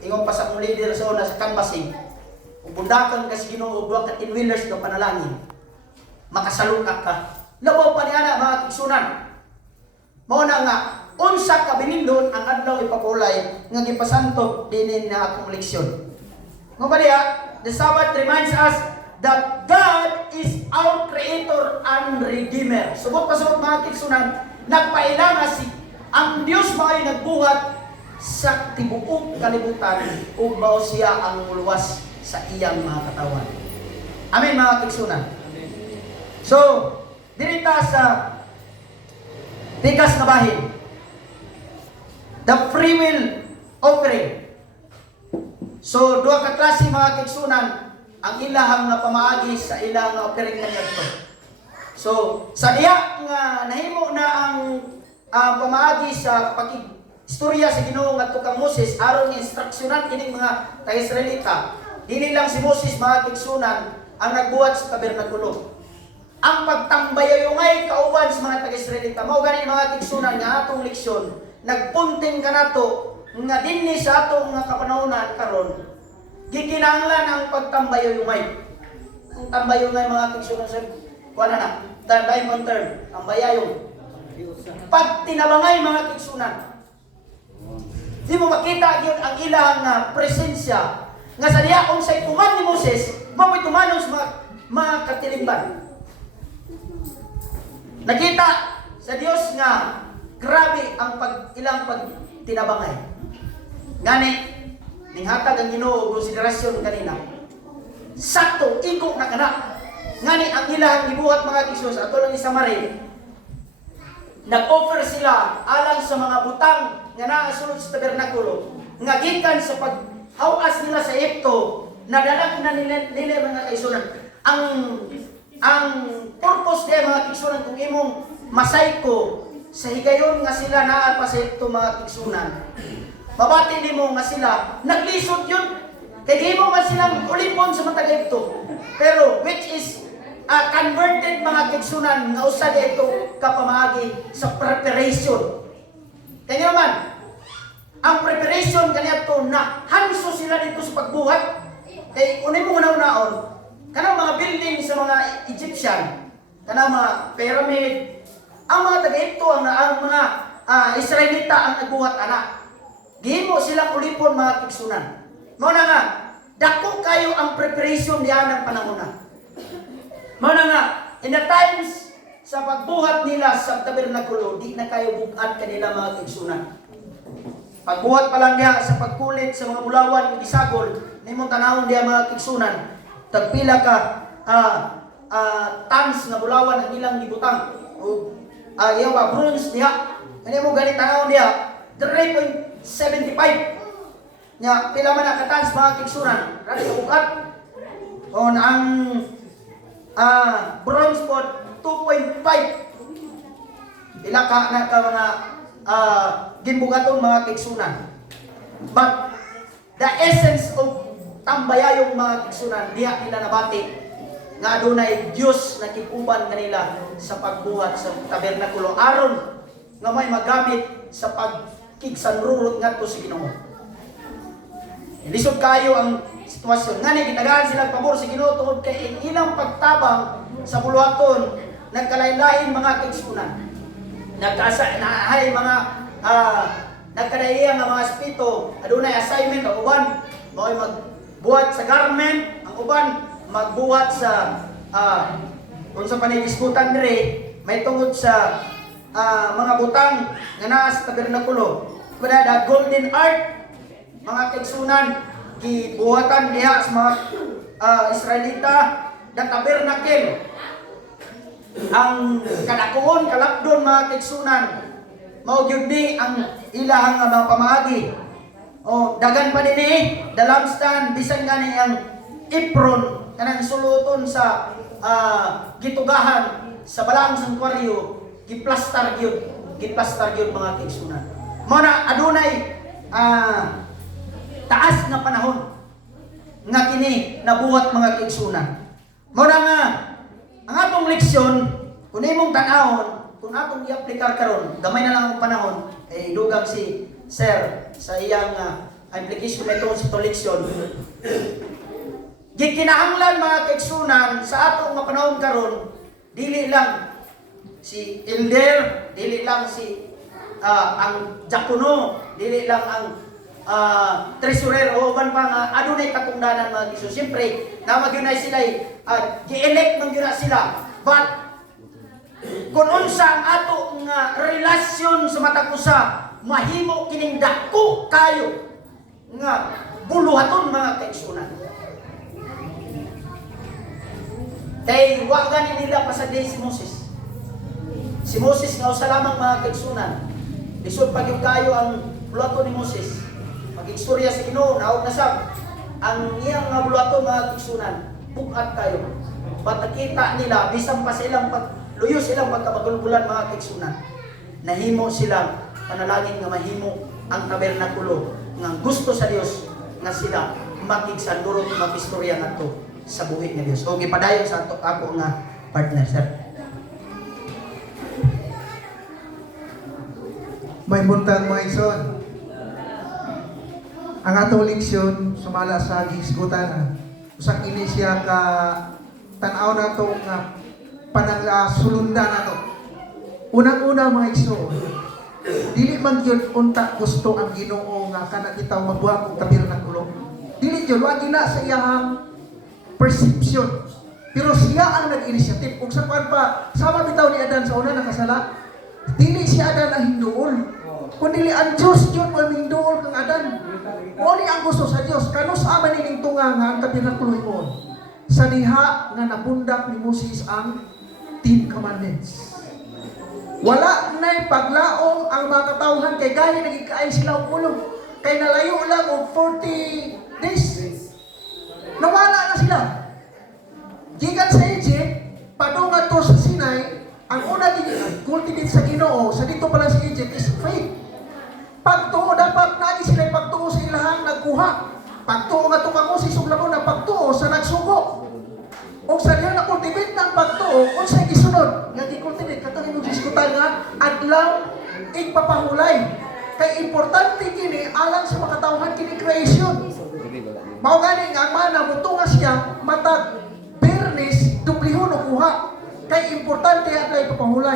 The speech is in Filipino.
ingon pa sa akong leader sa una sa canvassing, ubundakan ka sa Ginoo og duha ka 10 wheelers nga panalangin. Makasalukak ka. Labaw pa niya mga kigsunan. Mao na nga unsa ka binindon ang adlaw ipapulay nga gipasanto dinhi na akong leksyon. Mo ba diha? The Sabbath reminds us that God is our creator and redeemer. Subot pa subot mga kigsunan, nagpailanga si ang Dios mao'y nagbuhat sa tibuok kalibutan ug mao siya ang muluwas sa iyang mga katawan. Amen mga kigsunan. So, dirita sa tikas na bahin, the free will offering. So, duha ka klase mga kigsunan ang ilahang nga pamaagi sa ilang nga offering ngadto. So, sa diha nga nahimo na ang pamaagi sa istorya sa Ginoo ngadto kang Moses aron instruksyonan kining mga taga-Israelita. Dili lang si Moses mga kigsunan ang nagbuhat sa tabernakulo. Ang pagtambayayungay kauban sa mga taga-Israelita mao gani mga kigsunan nga atong leksyon nagpunting kanato nga dinhi sa atong nga kapanahonan karon gikinahanglan ang pagtambayayungay. Ang tambayayungay mga kigsunan sa kuana na diamond term tambayayong pag tinabangay mga kigsunan. Di mo makita gyud ang ilang nga presensya nga sa diha unsay tuman ni Moses mamoy tumanon sa mga katilingban. Nakita sa Dios nga grabe ang ilang pagtinabangay. Ngani ning hatag ang Ginoo og konsiderasyon kanina. Sakto iko na kana. Ngani ang ilang gibuhat mga kigsunan sa ato lang isamari. Nag-offer sila alang sa mga butang nga naa sulod sa tabernakulo nga gikan sa paghawas nila sa Egypto nadalag na nila mga kaigsunan. Ang purpose kay mga kigsunan kung imong masayko sa higayon nga sila naa pa sa Egypto mga kigsunan. Mabati nimo nga sila naglisod yun. Kay imo man silang ulipon sa mga Egypto. Pero which is converted mga kigsunan nga usa dito kapamaagi sa preparation. Kaya naman ang preparation kaniadto na hanso sila dito sa pagbuhat. Kay unay mo una-unaon kanang mga building sa mga Egyptian, kanang mga pyramid, ang mga taga-Egypto ang mga Israelita ang nagbuhat ana. Gihimo silang ulipon mga kigsunan. Mao na nga dako kayo ang preparation diyan ng panahon na. Mao na nga in the times sa pagbuhat nila sa tabernakulo, di na kayo bugat kanila mga kigsunan. Pagbuhat pa lang diha sa pagkulit sa mga bulawan ng isagol, nimo tanawon diha mga kigsunan. Tagpila ka tons na bulawan ang ilang gibutang o ayaw ba bronze diha ano mo ganit tanawon diha 3.75 nya pila man ka tons mga kigsunan radi ka bukat on ang bronze pod 2.5 pila ka na ka mga ginbugaton mga kigsunan. But the essence of tambayayong mga kigsunan diha nila nabati nga adunay Dios na kikuban kanila sa pagbuhat sa tabernakulo aron nga may magamit sa pagkigsanrurot ngadto sa Ginoo. Lisod kayo ang sitwasyon ngani gitagahan sila pabor sa Ginoo tungod kay ilang pagtabang sa buluhaton nagkalain-lain mga kigsunan. Nagkasa-hay mga nagkadaiya nga mga espiritu adunay assignment ang uban mao'y magbuhat sa garment, ang uban magbuhat sa unsa panigiskutan dire may tungod sa mga butang nga naa sa tabernakulo. Kuna the golden ark mga kigsunan gibuhatan diha sa mga Israelita the tabernacle. Ang kadakuon kalapdon mga kigsunan mao gyud ni ang ilahang mga pamaagi. Dagan pa dinhi the lampstand bisan gani ang apron kanang suluton sa gitugahan sa balaang sanktuaryo giplastar gyud mga kigsunan. Mao na adunay taas na panahon nga kini nabuhat mga kigsunan. Mao na nga ang atong leksyon kung imong tan-awon kung atong i-aplikar karon gamay na lang ang panahon dugang si Sir sa iyang implication na ito sa toleksyon. Gikinahanglan mga kaigsunan sa atong mga panahon karon, dili lang si elder, dili lang si ang diakono, dili lang ang treasurer o uban pa nga adunay katungdanan mga Gisus. Siyempre, namagyunay sila gi-elect man gyud sila. But kung unsa ang ato nga relasyon sa matag usa, mahimo kining dako kayo nga buluhaton mga kaigsunan. Kay wa gani nila pasagdi si Moses. Si Moses nga usa lamang mga kaigsunan. Lisod pa gyud kayo ang buluhaton ni Moses. Pag-istorya sa Ginoo naog na sab ang iyang nga buluhaton mga kaigsunan. Bukat kayo. Patakita nila bisan pa silang luyo silang magkabagulbulan mga kaigsunan. Nahimo silang panalangin nga mahimo ang tabernakulo nga gusto sa Dios nga sila makigsandurot magistorya ngadto sa buhi nga Dios. O gipadayon sa ako nga partner, sir. May buntag mga igsoon. Ang atong leksyon sumala sa gisgutan. Usang ini siya ka tan-aw na to nga panagsulundan nato. Unang-una mga igsoon, dili man gyud unta gusto ang Ginoo nga kana kita magbuhat og tabernakulo. Dili gyud wa gina sa iyang perception. Pero siya ang nag-initiative. Kung sa kuan pa, sama bitaw ni Adan sa una nakasala, dili si Adan ang hinduol. Kundi ang Diyos yun ang hinduol ng Adan. Kung ang gusto sa Diyos, kanus aman nining tunga nga ang tabernakulo ipon. Sa diha nga nabundak ni Moses ang 10 Commandments. Wala na'y paglaong ang mga katawhan kay gani nagikaay sila og ulo. Kay nalayo lang og 40 days. Nawala na sila. Gikan sa Egypt, padungan to sa Sinai, ang una cultivate sa Ginoo, sa dito pala sa Egypt is faith. Pagtuo, dapat nagi sila pagtuo sa ilahang nagkuha. Pagtuo nga to kamo si Suglamo na pagtuo sa nagsugo. O sa diyan na cultivate ng pagtuo, kung sa'y gisunod, nga di-cultivate, katong imong diskutan nga, adlaw, igpapahulay. Kay importante kini, alang sa makatawhan kini creation. Mao gani nga ang mana, mutunga siya, matag, bernis, duplihon o kuha. Kay importante at na ipapahulay.